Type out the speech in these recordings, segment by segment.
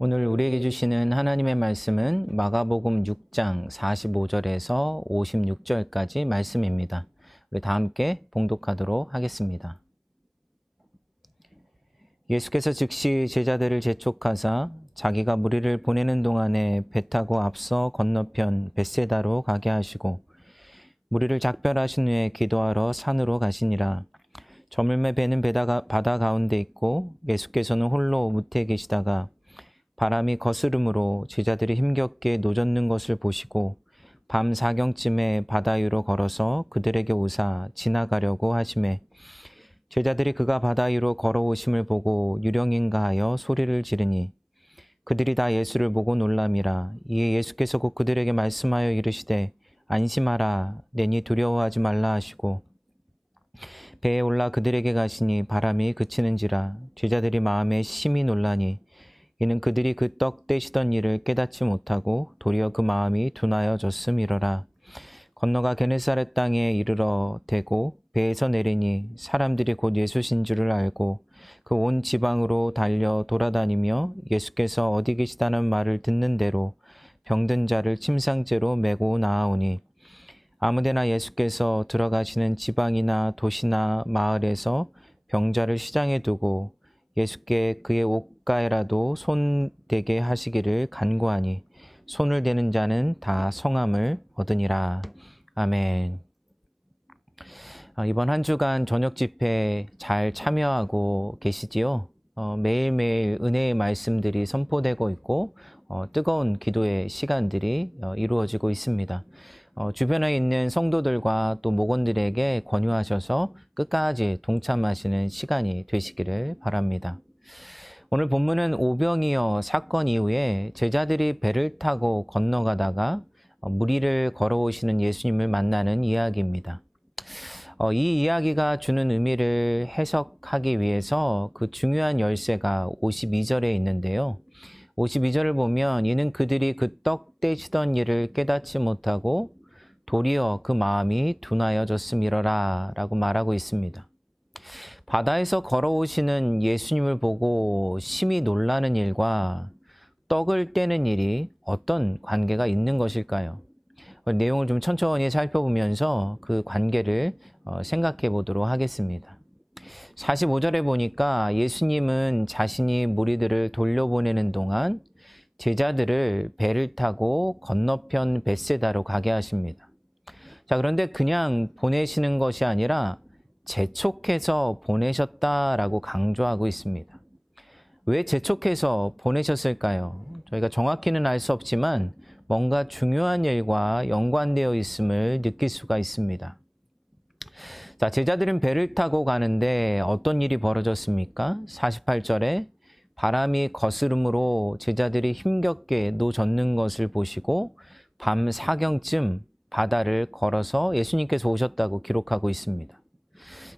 오늘 우리에게 주시는 하나님의 말씀은 마가복음 6장 45절에서 56절까지 말씀입니다. 우리 다 함께 봉독하도록 하겠습니다. 예수께서 즉시 제자들을 재촉하사 자기가 무리를 보내는 동안에 배 타고 앞서 건너편 벳세다로 가게 하시고 무리를 작별하신 후에 기도하러 산으로 가시니라. 저물매 배는 바다 가운데 있고 예수께서는 홀로 무태에 계시다가 바람이 거스름으로 제자들이 힘겹게 노젓는 것을 보시고 밤 사경쯤에 바다 위로 걸어서 그들에게 오사 지나가려고 하시매 제자들이 그가 바다 위로 걸어오심을 보고 유령인가 하여 소리를 지르니 그들이 다 예수를 보고 놀람이라. 이에 예수께서 곧 그들에게 말씀하여 이르시되 안심하라 내니 두려워하지 말라 하시고 배에 올라 그들에게 가시니 바람이 그치는지라. 제자들이 마음에 심히 놀라니 이는 그들이 그 떡 떼시던 일을 깨닫지 못하고 도리어 그 마음이 둔하여졌음이러라. 건너가 게네사렛 땅에 이르러 대고 배에서 내리니 사람들이 곧 예수신 줄을 알고 그 온 지방으로 달려 돌아다니며 예수께서 어디 계시다는 말을 듣는 대로 병든 자를 침상째로 메고 나아오니 아무데나 예수께서 들어가시는 지방이나 도시나 마을에서 병자를 시장에 두고 예수께 그의 옷가에라도 손 대게 하시기를 간구하니 손을 대는 자는 다 성함을 얻으니라. 아멘. 이번 한 주간 저녁 집회 잘 참여하고 계시지요? 매일매일 은혜의 말씀들이 선포되고 있고 뜨거운 기도의 시간들이 이루어지고 있습니다. 주변에 있는 성도들과 또 목원들에게 권유하셔서 끝까지 동참하시는 시간이 되시기를 바랍니다. 오늘 본문은 오병이어 사건 이후에 제자들이 배를 타고 건너가다가 무리를 걸어오시는 예수님을 만나는 이야기입니다. 이 이야기가 주는 의미를 해석하기 위해서 그 중요한 열쇠가 52절에 있는데요. 52절을 보면 이는 그들이 그 떡 떼시던 일을 깨닫지 못하고 도리어 그 마음이 둔하여졌음이러라 라고 말하고 있습니다. 바다에서 걸어오시는 예수님을 보고 심히 놀라는 일과 떡을 떼는 일이 어떤 관계가 있는 것일까요? 내용을 좀 천천히 살펴보면서 그 관계를 생각해 보도록 하겠습니다. 45절에 보니까 예수님은 자신이 무리들을 돌려보내는 동안 제자들을 배를 타고 건너편 벳세다로 가게 하십니다. 자, 그런데 그냥 보내시는 것이 아니라 재촉해서 보내셨다라고 강조하고 있습니다. 왜 재촉해서 보내셨을까요? 저희가 정확히는 알 수 없지만 뭔가 중요한 일과 연관되어 있음을 느낄 수가 있습니다. 자, 제자들은 배를 타고 가는데 어떤 일이 벌어졌습니까? 48절에 바람이 거스름으로 제자들이 힘겹게 노젓는 것을 보시고 밤 사경쯤 바다를 걸어서 예수님께서 오셨다고 기록하고 있습니다.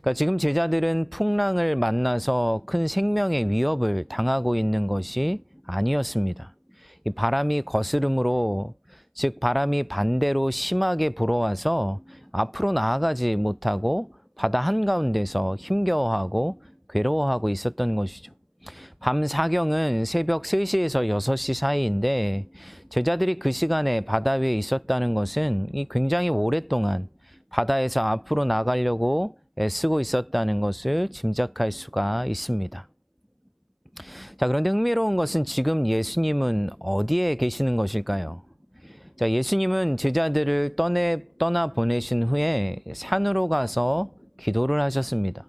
그러니까 지금 제자들은 풍랑을 만나서 큰 생명의 위협을 당하고 있는 것이 아니었습니다. 이 바람이 거스름으로, 즉 바람이 반대로 심하게 불어와서 앞으로 나아가지 못하고 바다 한가운데서 힘겨워하고 괴로워하고 있었던 것이죠. 밤 사경은 새벽 3시에서 6시 사이인데 제자들이 그 시간에 바다 위에 있었다는 것은 굉장히 오랫동안 바다에서 앞으로 나가려고 애쓰고 있었다는 것을 짐작할 수가 있습니다. 자, 그런데 흥미로운 것은 지금 예수님은 어디에 계시는 것일까요? 자, 예수님은 제자들을 떠나 보내신 후에 산으로 가서 기도를 하셨습니다.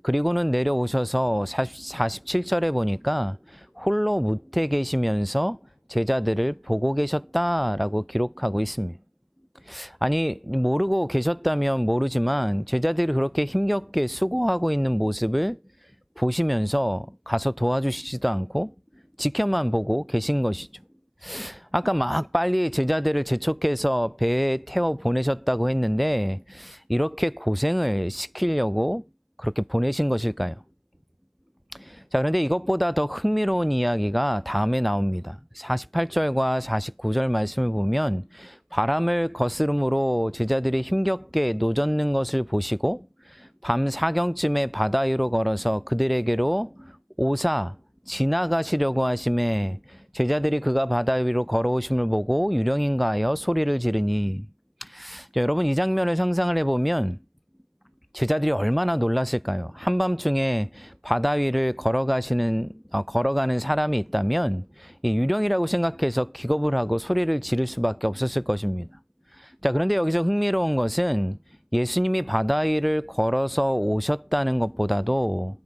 그리고는 내려오셔서 47절에 보니까 홀로 무태 계시면서 제자들을 보고 계셨다라고 기록하고 있습니다. 아니, 모르고 계셨다면 모르지만 제자들이 그렇게 힘겹게 수고하고 있는 모습을 보시면서 가서 도와주시지도 않고 지켜만 보고 계신 것이죠. 아까 막 빨리 제자들을 재촉해서 배에 태워 보내셨다고 했는데 이렇게 고생을 시키려고 그렇게 보내신 것일까요? 자, 그런데 이것보다 더 흥미로운 이야기가 다음에 나옵니다. 48절과 49절 말씀을 보면 바람을 거스름으로 제자들이 힘겹게 노젓는 것을 보시고 밤 사경쯤에 바다 위로 걸어서 그들에게로 오사 지나가시려고 하심에 제자들이 그가 바다 위로 걸어오심을 보고 유령인가 하여 소리를 지르니. 자, 여러분 이 장면을 상상을 해보면 제자들이 얼마나 놀랐을까요? 한밤중에 바다 위를 걸어가는 사람이 있다면 이 유령이라고 생각해서 기겁을 하고 소리를 지를 수밖에 없었을 것입니다. 자, 그런데 여기서 흥미로운 것은 예수님이 바다 위를 걸어서 오셨다는 것보다도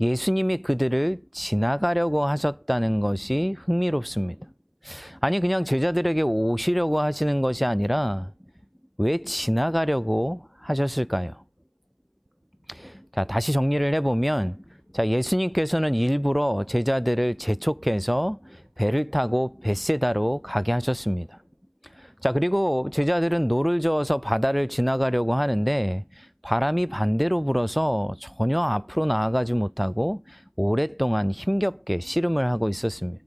예수님이 그들을 지나가려고 하셨다는 것이 흥미롭습니다. 아니, 그냥 제자들에게 오시려고 하시는 것이 아니라 왜 지나가려고 하셨을까요? 자, 다시 정리를 해보면, 자, 예수님께서는 일부러 제자들을 재촉해서 배를 타고 벳세다로 가게 하셨습니다. 자, 그리고 제자들은 노를 저어서 바다를 지나가려고 하는데 바람이 반대로 불어서 전혀 앞으로 나아가지 못하고 오랫동안 힘겹게 씨름을 하고 있었습니다.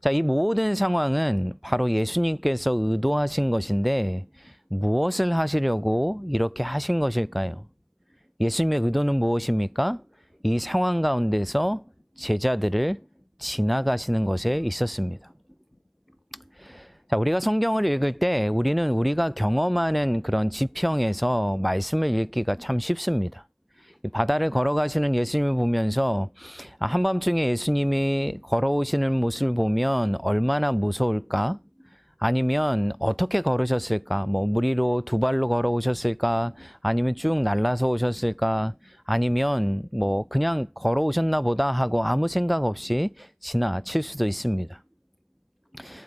자, 이 모든 상황은 바로 예수님께서 의도하신 것인데 무엇을 하시려고 이렇게 하신 것일까요? 예수님의 의도는 무엇입니까? 이 상황 가운데서 제자들을 지나가시는 것에 있었습니다. 자, 우리가 성경을 읽을 때 우리는 우리가 경험하는 그런 지평에서 말씀을 읽기가 참 쉽습니다. 바다를 걸어가시는 예수님을 보면서 한밤중에 예수님이 걸어오시는 모습을 보면 얼마나 무서울까? 아니면 어떻게 걸으셨을까? 물 위로 두 발로 걸어오셨을까? 아니면 쭉 날라서 오셨을까? 아니면 그냥 걸어오셨나 보다 하고 아무 생각 없이 지나칠 수도 있습니다.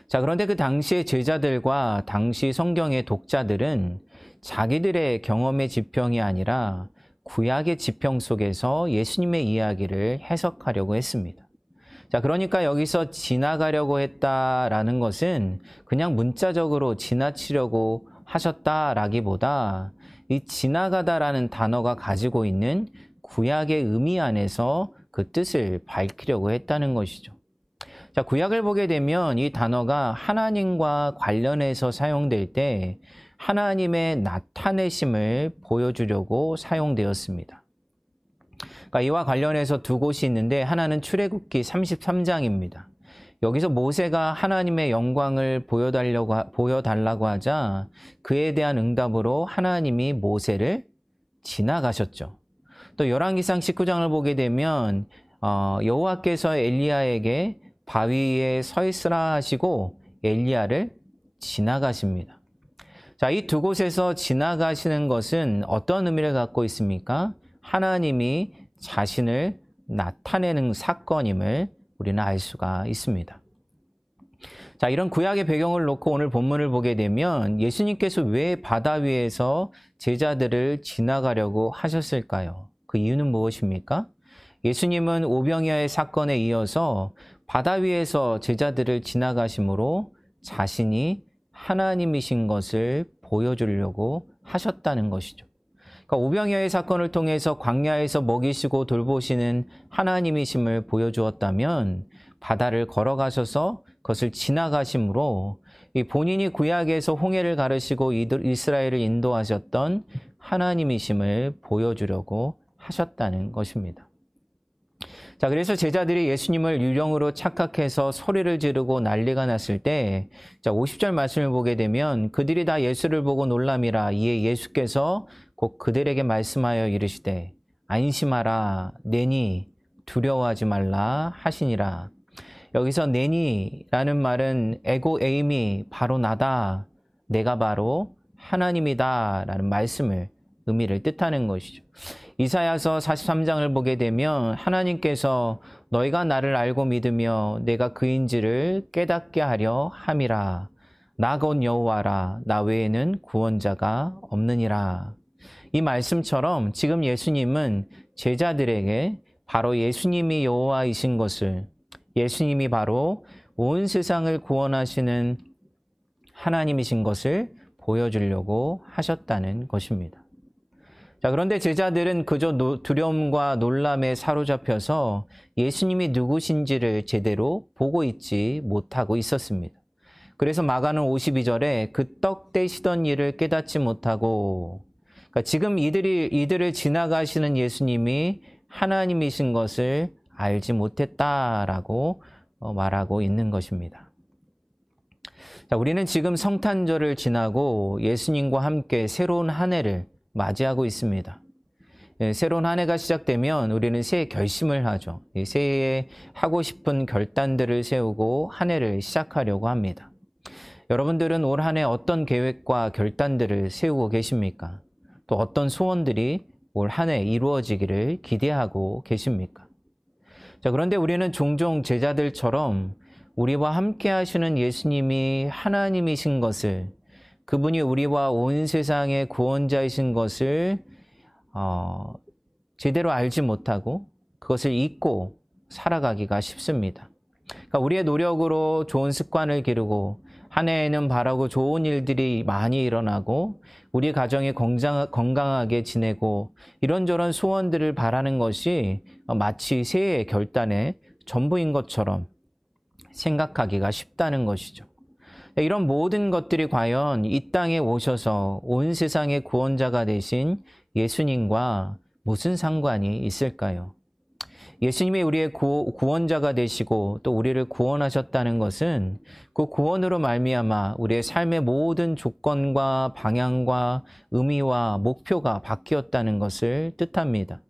자, 그런데 그 당시의 제자들과 당시 성경의 독자들은 자기들의 경험의 지평이 아니라 구약의 지평 속에서 예수님의 이야기를 해석하려고 했습니다. 자, 그러니까 여기서 지나가려고 했다라는 것은 그냥 문자적으로 지나치려고 하셨다라기보다 이 지나가다라는 단어가 가지고 있는 구약의 의미 안에서 그 뜻을 밝히려고 했다는 것이죠. 자, 구약을 보게 되면 이 단어가 하나님과 관련해서 사용될 때 하나님의 나타내심을 보여주려고 사용되었습니다. 그러니까 이와 관련해서 두 곳이 있는데 하나는 출애굽기 33장입니다. 여기서 모세가 하나님의 영광을 보여달라고 하자 그에 대한 응답으로 하나님이 모세를 지나가셨죠. 또 열왕기상 19장을 보게 되면 여호와께서 엘리야에게 바위 위에 서 있으라 하시고 엘리야를 지나가십니다. 자, 이 두 곳에서 지나가시는 것은 어떤 의미를 갖고 있습니까? 하나님이 자신을 나타내는 사건임을 우리는 알 수가 있습니다. 자, 이런 구약의 배경을 놓고 오늘 본문을 보게 되면 예수님께서 왜 바다 위에서 제자들을 지나가려고 하셨을까요? 그 이유는 무엇입니까? 예수님은 오병이어의 사건에 이어서 바다 위에서 제자들을 지나가심으로 자신이 하나님이신 것을 보여주려고 하셨다는 것이죠. 그러니까 오병이어의 사건을 통해서 광야에서 먹이시고 돌보시는 하나님이심을 보여주었다면 바다를 걸어가셔서 그것을 지나가심으로 본인이 구약에서 홍해를 가르시고 이스라엘을 인도하셨던 하나님이심을 보여주려고 하셨다는 것입니다. 자, 그래서 제자들이 예수님을 유령으로 착각해서 소리를 지르고 난리가 났을 때, 자, 50절 말씀을 보게 되면 그들이 다 예수를 보고 놀람이라. 이에 예수께서 곧 그들에게 말씀하여 이르시되 안심하라, 내니 두려워하지 말라 하시니라. 여기서 내니라는 말은 에고 에이미, 바로 나다, 내가 바로 하나님이다 라는 말씀을 의미를 뜻하는 것이죠. 이사야서 43장을 보게 되면 하나님께서 너희가 나를 알고 믿으며 내가 그인지를 깨닫게 하려 함이라. 나 곧 여호와라. 나 외에는 구원자가 없느니라. 이 말씀처럼 지금 예수님은 제자들에게 바로 예수님이 여호와이신 것을, 예수님이 바로 온 세상을 구원하시는 하나님이신 것을 보여주려고 하셨다는 것입니다. 자, 그런데 제자들은 그저 두려움과 놀람에 사로잡혀서 예수님이 누구신지를 제대로 보고 있지 못하고 있었습니다. 그래서 마가는 52절에 그 떡 떼시던 일을 깨닫지 못하고, 그러니까 지금 이들을 지나가시는 예수님이 하나님이신 것을 알지 못했다라고 말하고 있는 것입니다. 자, 우리는 지금 성탄절을 지나고 예수님과 함께 새로운 한 해를 맞이하고 있습니다. 새로운 한 해가 시작되면 우리는 새해 결심을 하죠. 새해에 하고 싶은 결단들을 세우고 한 해를 시작하려고 합니다. 여러분들은 올 한 해 어떤 계획과 결단들을 세우고 계십니까? 또 어떤 소원들이 올 한 해 이루어지기를 기대하고 계십니까? 자, 그런데 우리는 종종 제자들처럼 우리와 함께 하시는 예수님이 하나님이신 것을, 그분이 우리와 온 세상의 구원자이신 것을 제대로 알지 못하고 그것을 잊고 살아가기가 쉽습니다. 그러니까 우리의 노력으로 좋은 습관을 기르고 한 해에는 바라고 좋은 일들이 많이 일어나고 우리 가정이 건강하게 지내고 이런저런 소원들을 바라는 것이 마치 새해의 결단의 전부인 것처럼 생각하기가 쉽다는 것이죠. 이런 모든 것들이 과연 이 땅에 오셔서 온 세상의 구원자가 되신 예수님과 무슨 상관이 있을까요? 예수님이 우리의 구원자가 되시고 또 우리를 구원하셨다는 것은 그 구원으로 말미암아 우리의 삶의 모든 조건과 방향과 의미와 목표가 바뀌었다는 것을 뜻합니다.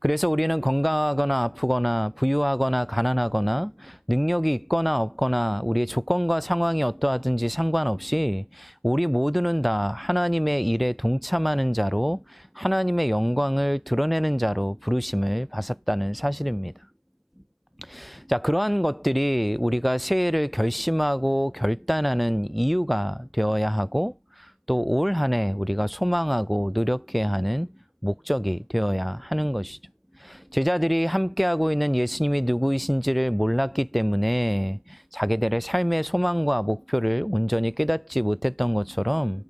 그래서 우리는 건강하거나 아프거나 부유하거나 가난하거나 능력이 있거나 없거나 우리의 조건과 상황이 어떠하든지 상관없이 우리 모두는 다 하나님의 일에 동참하는 자로 하나님의 영광을 드러내는 자로 부르심을 받았다는 사실입니다. 자, 그러한 것들이 우리가 새해를 결심하고 결단하는 이유가 되어야 하고 또 올 한 해 우리가 소망하고 노력해야 하는 목적이 되어야 하는 것이죠. 제자들이 함께하고 있는 예수님이 누구이신지를 몰랐기 때문에 자기들의 삶의 소망과 목표를 온전히 깨닫지 못했던 것처럼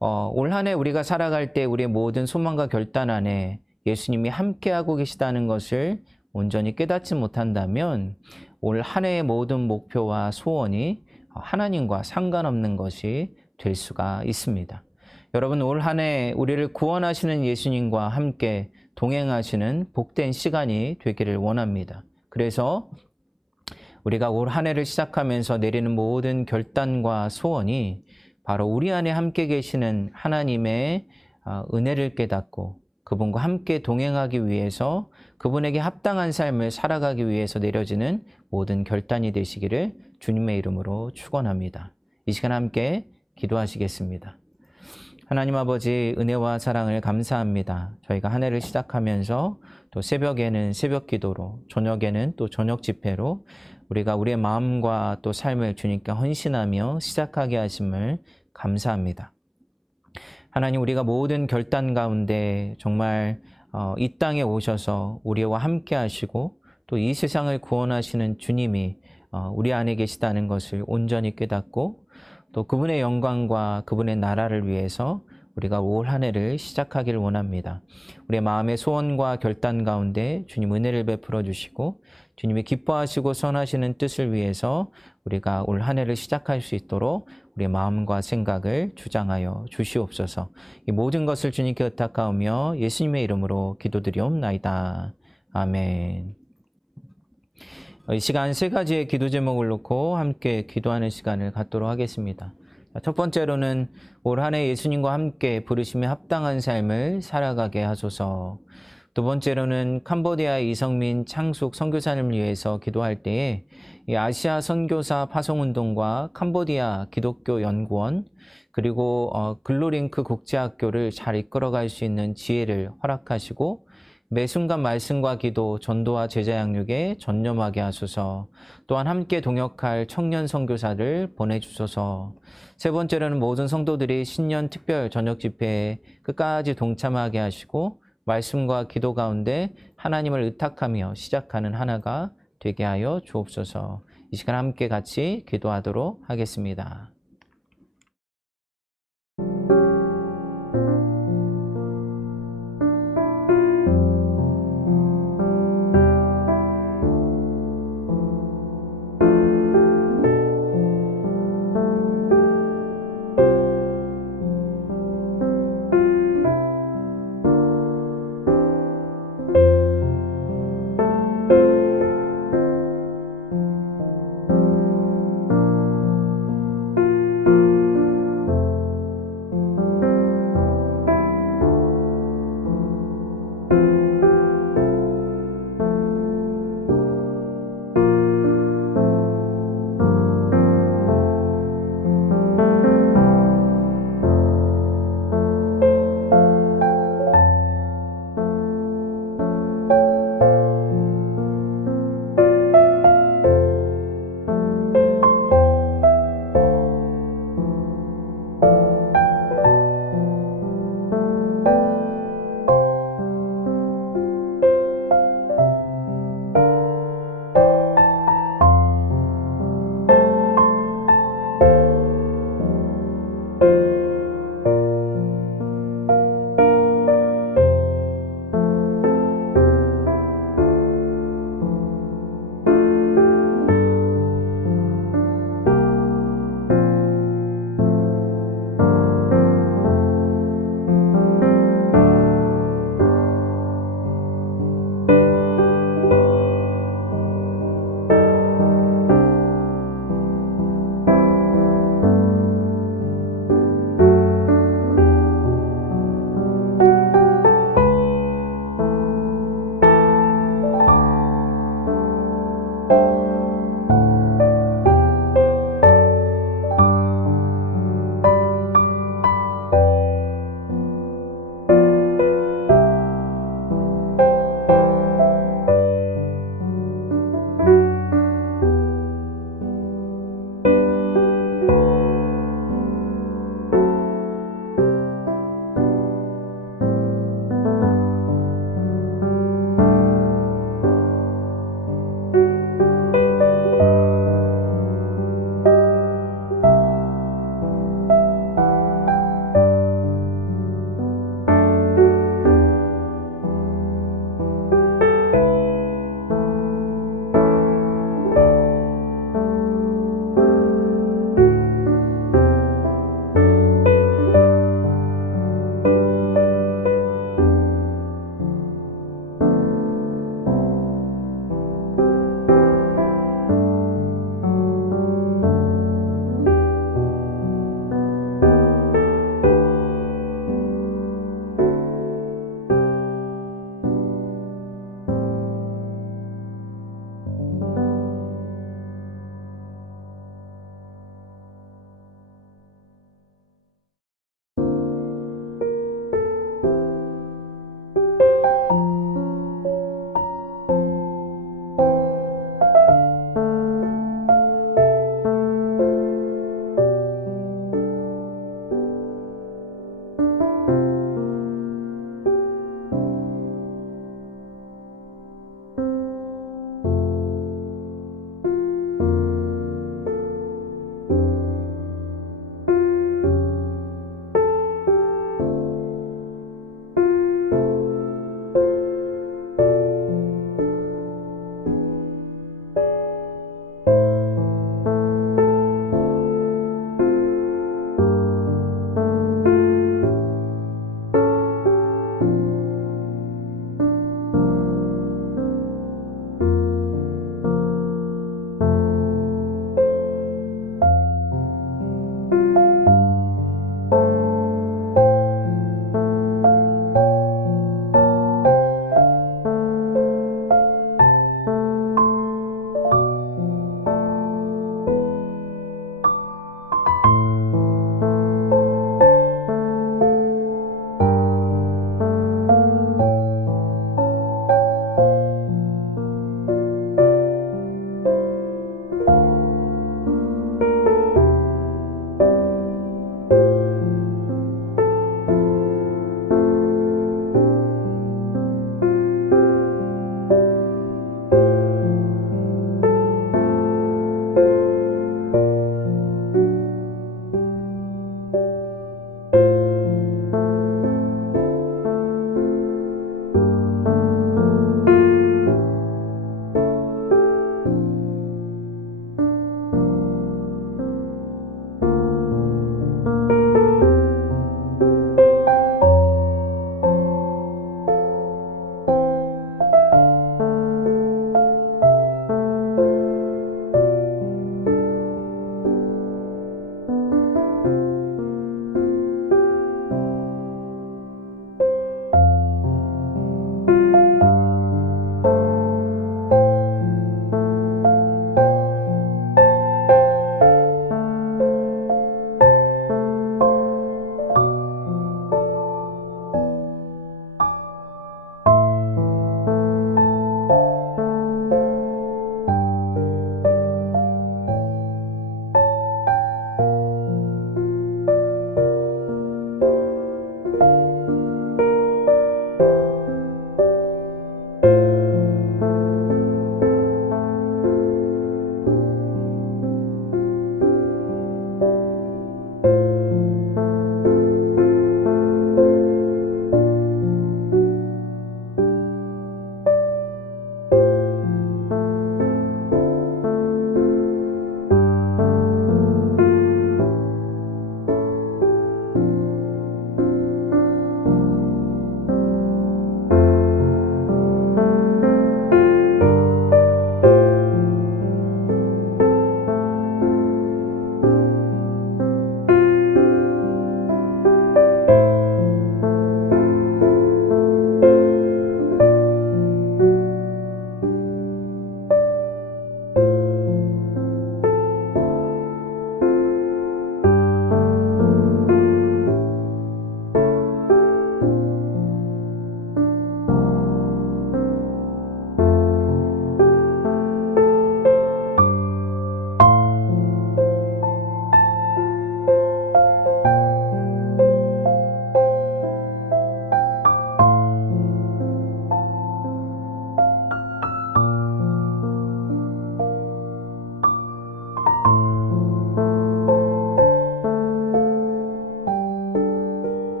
올 한 해 우리가 살아갈 때 우리의 모든 소망과 결단 안에 예수님이 함께하고 계시다는 것을 온전히 깨닫지 못한다면 올 한 해의 모든 목표와 소원이 하나님과 상관없는 것이 될 수가 있습니다. 여러분, 올 한 해 우리를 구원하시는 예수님과 함께 동행하시는 복된 시간이 되기를 원합니다. 그래서 우리가 올 한 해를 시작하면서 내리는 모든 결단과 소원이 바로 우리 안에 함께 계시는 하나님의 은혜를 깨닫고 그분과 함께 동행하기 위해서 그분에게 합당한 삶을 살아가기 위해서 내려지는 모든 결단이 되시기를 주님의 이름으로 축원합니다. 이 시간 함께 기도하시겠습니다. 하나님 아버지, 은혜와 사랑을 감사합니다. 저희가 한 해를 시작하면서 또 새벽에는 새벽 기도로, 저녁에는 또 저녁 집회로 우리가 우리의 마음과 또 삶을 주님께 헌신하며 시작하게 하심을 감사합니다. 하나님, 우리가 모든 결단 가운데 정말 이 땅에 오셔서 우리와 함께 하시고 또 이 세상을 구원하시는 주님이 우리 안에 계시다는 것을 온전히 깨닫고 또 그분의 영광과 그분의 나라를 위해서 우리가 올 한 해를 시작하기를 원합니다. 우리의 마음의 소원과 결단 가운데 주님 은혜를 베풀어 주시고 주님이 기뻐하시고 선하시는 뜻을 위해서 우리가 올 한 해를 시작할 수 있도록 우리의 마음과 생각을 주장하여 주시옵소서. 이 모든 것을 주님께 의탁하오며 예수님의 이름으로 기도드리옵나이다. 아멘. 이 시간 세 가지의 기도 제목을 놓고 함께 기도하는 시간을 갖도록 하겠습니다. 첫 번째로는 올 한 해 예수님과 함께 부르심에 합당한 삶을 살아가게 하소서. 두 번째로는 캄보디아 이성민 창숙 선교사님을 위해서 기도할 때에 이 아시아 선교사 파송운동과 캄보디아 기독교 연구원 그리고 글로링크 국제학교를 잘 이끌어갈 수 있는 지혜를 허락하시고 매 순간 말씀과 기도, 전도와 제자 양육에 전념하게 하소서. 또한 함께 동역할 청년 선교사를 보내주소서. 세 번째로는 모든 성도들이 신년 특별 저녁 집회에 끝까지 동참하게 하시고 말씀과 기도 가운데 하나님을 의탁하며 시작하는 하나가 되게 하여 주옵소서. 이 시간 함께 같이 기도하도록 하겠습니다.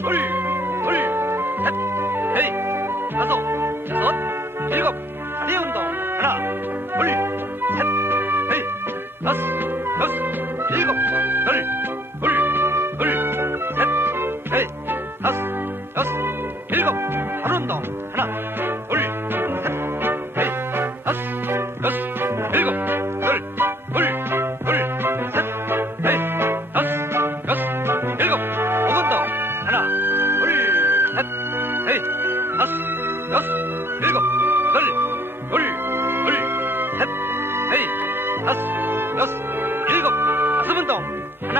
둘, 둘, 셋, 넷, 다섯, 여섯, 일곱. 다리 운동. 하나, 둘, 셋, 넷, 다섯, 여섯, 일곱, 여덟, 둘, 셋, 넷, 다섯, 여섯, 일곱. 발 운동. 하나, 둘, 셋, 넷, 다섯, 여섯, 일곱, 여덟, 둘, 셋, 넷, 다섯, 여섯, 일곱. 목 운동. 하나, 둘, 셋, 넷, 다섯, 여섯, 일곱, 여덟, 셋, 넷, 다섯, 여섯, 일곱. 가슴 운동. 하나,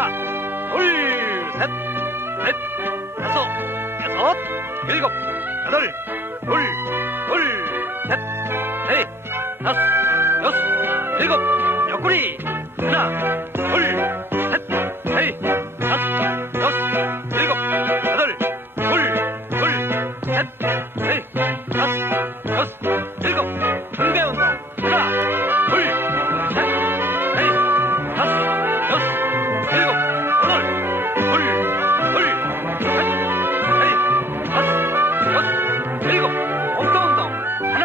둘, 셋, 넷, 다섯, 여섯, 일곱, 여덟, 셋, 넷, 다섯, 여섯, 일곱. 옆구리. 하나, 둘, 셋, 넷, 다섯, 여섯, 일곱, 여덟, 셋, 넷, 다섯, 여섯, 일곱. 등배 운동. 하나, 둘, 셋, 넷, 다섯, 여섯, 일곱, 여덟, 셋, 넷, 다섯, 여섯, 일곱. 엉덩 운동. 하나,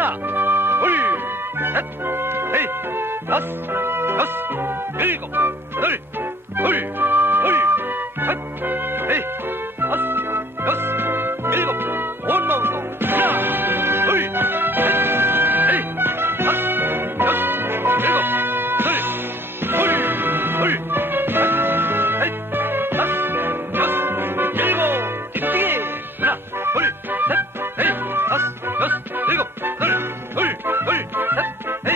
둘, 셋, 넷, 다섯, 여섯, 일곱, 여덟, 셋, 넷, 다섯, 여섯, 일곱. 온몸 운동. 하나, 둘, 셋, 넷, 다섯, 여섯, 일곱, 여덟, 셋, 넷, 다섯, 여섯, 일곱. 뒤치기. 하나, 둘, 셋, 넷, 다섯, 여섯, 일곱, 여덟, 셋, 넷,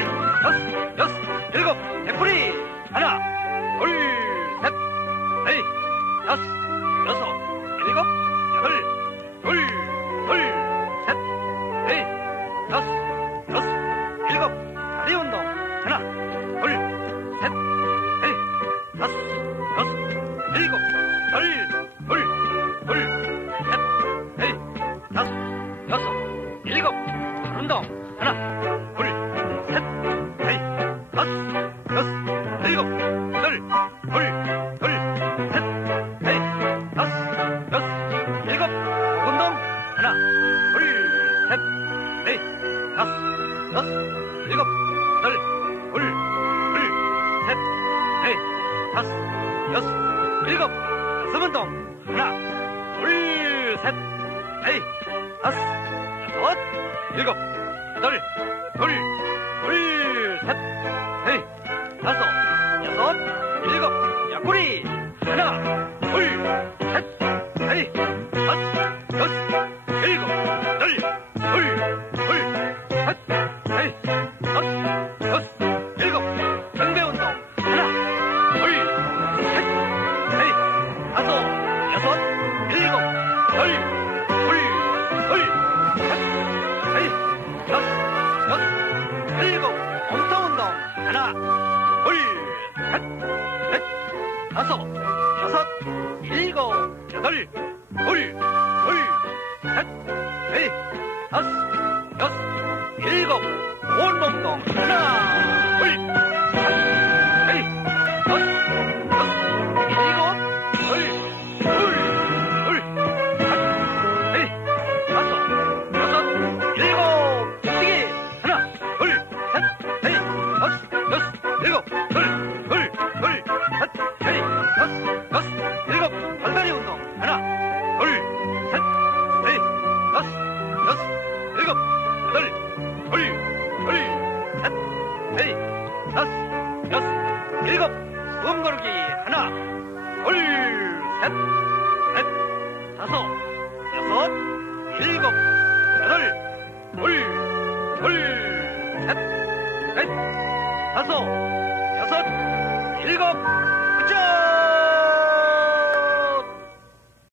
다섯, 여섯, 일곱. 옆구리. 하나, 둘, 셋, 넷, 다섯, 여섯, 일곱, 여덟, 셋, 넷, 다섯, 여섯, 일곱. 다리 운동. 하나, 둘, 셋, 넷, 다섯, 여섯, 일곱, 여덟, 셋, 넷, 다섯, 여섯, 일곱. 발 운동. 하나, 둘, 셋, 넷, 다섯, 여섯, 일곱, 여덟, 셋, 넷, 다섯, 여섯, 일곱. 목 운동. 하나, 둘, 셋, 넷, 다섯, 여섯, 일곱, 여덟, 셋, 넷, 다섯, 여섯, 일곱. 가슴 운동. 하나, 둘, 셋, 넷, 다섯, 여섯, 일곱, 여덟, 셋, 넷, 다섯, 여섯, 일곱. 옆구리. 하나, 둘, 셋, 넷, 다섯, 여섯, 일곱, 여덟, 셋, 넷, 다섯, 여섯, 일곱. 등배 운동. 하나, 둘, 셋, 넷, 다섯, 여섯, 일곱, 여덟, 셋, 넷, 다섯, 여섯, 일곱. 엉덩 운동. 하나, 둘, 셋, 넷, 다섯, 여섯, 일곱, 여덟, 셋, 넷, 다섯, 여섯, 일곱. 온몸 운동. 하나, 둘, 셋, 넷, 다섯, 여섯, 일곱, 셋, 넷, 다섯, 여섯, 일곱. 뒤치기. 하나, 둘, 셋, 넷, 다섯, 여섯, 일곱, 셋, 넷, 다섯, 여섯, 일곱. 발다리 운동. 하나, 둘, 셋, 넷, 다섯, 여섯, 일곱, 여덟, 셋, 넷, 다섯, 여섯, 일곱. 숨 고르기. 하나, 둘, 셋, 넷, 다섯, 여섯, 일곱, 여덟, 셋, 넷, 다섯, 여섯, 일곱. 그쪽.